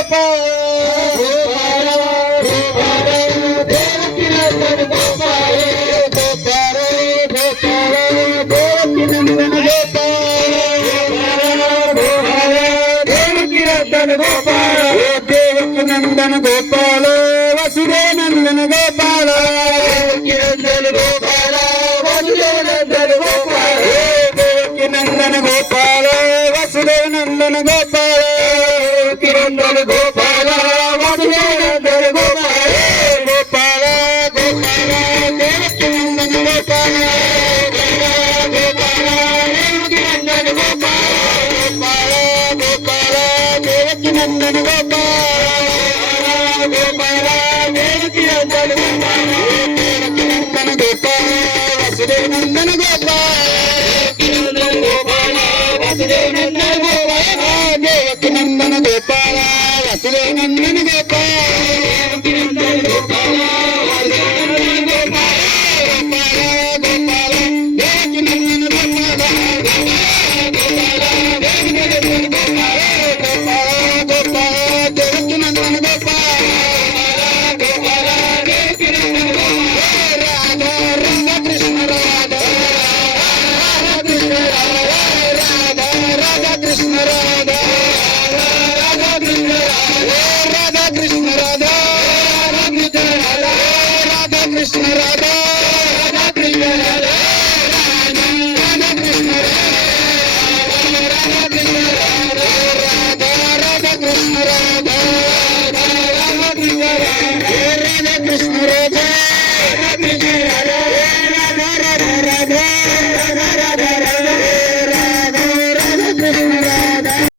Gopal Devaki Nandan Gopal Gopal Gopal Devaki Nandan Gopal Devaki Nandan Gopal Devaki Nandan Gopal Vasudev Nandan Gopal Devaki Nandan Gopal Vasudev Nandan Gopal Devaki Nandan Gopal Vasudev Nandan Gopal Devaki Nandan Gopal Vasudev Nandan Gopal Gopal Gopal Devaki Nandan Gopal Gopal Devaki Nandan Gopal Gopal Gopal Devaki Nandan Gopal Gopal Devaki Nandan Gopal Devaki Nandan Gopal Vasudev Nandan Gopal Devaki Nandan Gopal Vasudev Nandan Gopal Devaki Nandan Gopal Vasudev Nandan Gopal Devaki Nandan Gopal